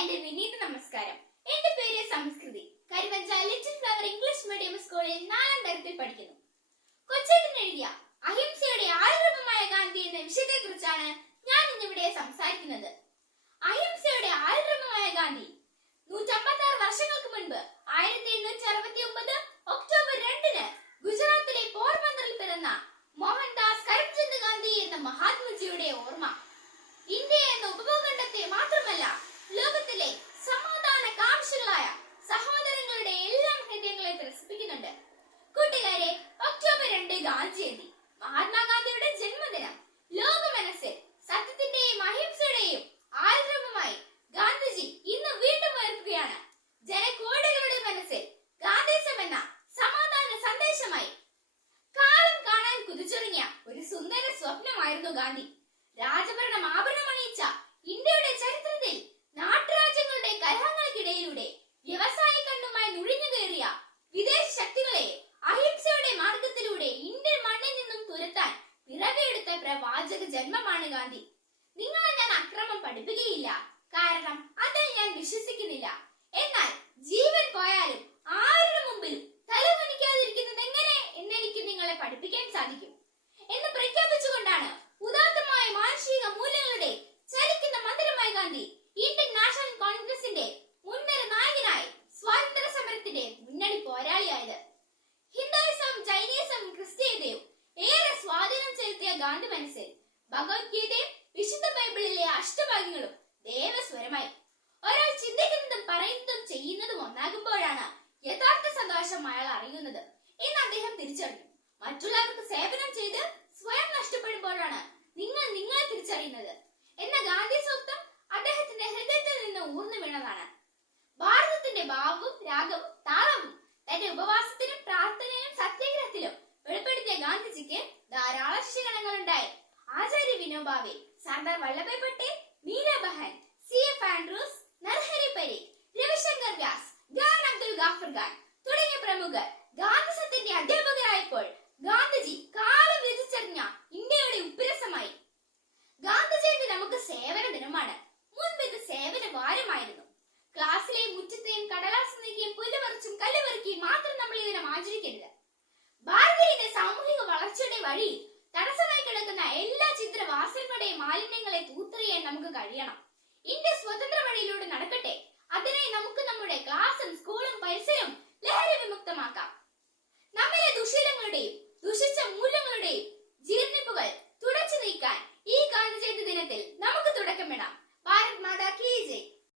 എന്റെ വിനീത നമസ്കാരം. എന്റെ പേര് Samskriti. Karuvancha little flower English medium സ്കൂളിൽ നാലാം തരത്തിൽ പഠിക്കുന്നു. കൊച്ചേട്ടൻ എഴുതിയ അഹിംസയുടെ ആൾരൂപമായ ഗാന്ധി എന്ന വിഷയത്തെ കുറിച്ചാണ് ഞാൻ ഇന്നിവിടെ സംസാരിക്കുന്നത്. അഹിംസയുടെ ആൾരൂപമായ ഗാന്ധി നൂറ്റമ്പത്തി ആറ് വർഷങ്ങൾക്ക് മുൻപ് കാംക്ഷികളായ സഹോദരങ്ങളുടെ എല്ലാം ഹൃദയങ്ങളെ ത്രസിപ്പിക്കുന്നുണ്ട്. കൂട്ടുകാരെ ഒക്ടോബർ രണ്ട് ഗാന്ധി ജയന്തി മഹാത്മാഗാന്ധിയുടെ ജന്മദിനം. ലോക മനസ്സിൽ സത്യത്തിന്റെയും അഹിംസയുടെയും ആൾരൂപമായി ഗാന്ധിജി ഇന്ന് വീണ്ടും ഉയർത്തുകയാണ്. ജനകോടികളുടെ മനസ്സിൽ ഗാന്ധിസം എന്ന സമാധാന സന്ദേശമായി കാലം കാണാൻ കുതിച്ചൊരുങ്ങിയ ഒരു സുന്ദര സ്വപ്നമായിരുന്നു ഗാന്ധി. രാജഭരണം ആഭരണമണിയിച്ച ഇന്ത്യയുടെ ചരിത്രത്തിൽ ജന്മമാണ് ഗാന്ധി. നിങ്ങളെ ഞാൻ അക്രമം പഠിപ്പിക്കുകയില്ല. കാരണം അതിൽ ഞാൻ വിശ്വസിക്കുന്നില്ല. എന്നാൽ ജീവൻ ഭഗവത്ഗീതയും വിശുദ്ധ ബൈബിളിലെ അഷ്ടഭാഗ്യങ്ങളും ദേവസ്വരമായി. ഒരാൾ ചിന്തിക്കുന്നതും പറയുന്നതും ചെയ്യുന്നതും ഒന്നാകുമ്പോഴാണ് യഥാർത്ഥ സന്തോഷം അയാൾ അറിയുന്നത് എന്ന് അദ്ദേഹം തിരിച്ചറിഞ്ഞു. മറ്റുള്ളവർക്ക് സേവനം ചെയ്ത് സ്വയം നഷ്ടപ്പെടുമ്പോഴാണ് നിങ്ങൾ നിങ്ങളെ തിരിച്ചറിയുന്നത് എന്ന ഗാന്ധി സൂക്തം അദ്ദേഹത്തിന്റെ ഹൃദയത്തിൽ നിന്ന് ഊർന്നു വീണതാണ്. ഭാരതത്തിന്റെ ഭാവവും രാഗവും താളവും തന്റെ ഉപവാസത്തിലും പ്രാർത്ഥനയിലും സത്യഗ്രഹത്തിലും വെളിപ്പെടുത്തിയ ഗാന്ധിജിക്ക് ധാരാളം ശിക്ഷണങ്ങളുണ്ടായി. Vinoba Bhave Sardar Vallabhbhai Patel Mirabehn C F Andrews Narahari Parikh Ravishankar Vyas Khan Abdul Ghaffar Khan തുടങ്ങിയ പ്രമുഖർ ഗാന്ധിസത്തിന്റെ അധ്യാപകരായപ്പോൾ ഗാന്ധിജി കാലം രചിച്ചറിഞ്ഞ ഇന്ത്യയുടെ ഉപ്പിരസമായി ഗാന്ധിജയന്തി നമുക്ക് സേവന ദിനമാണ്. മുൻപ് ഇത് സേവന വാരമായിരുന്നു. ക്ലാസ്സിലെ മുറ്റത്തെയും കടലാസ് നീക്കിയും പുല്ലുപറിച്ചും കല്ലുപറിക്കുകയും മാത്രം നമ്മൾ ദിനം ആചരിക്കരുത്. ഭാരതീയന്റെ സാമൂഹിക വളർച്ചയുടെ വഴിയിൽ മാലിന്യങ്ങളെ തൂത്തെറിയാൻ നമുക്ക് കഴിയണം. ഇന്ത്യ സ്വതന്ത്ര വഴിയിലൂടെ നടക്കട്ടെ. അതിനെ നമുക്ക് നമ്മുടെ ക്ലാസും സ്കൂളും പരിസരവും ലഹരി വിമുക്തമാക്കാം. നമ്മിലെ ദുശീലങ്ങളുടെയും ദുഷിച്ച മൂല്യങ്ങളുടെയും ജീർണിപ്പുകൾ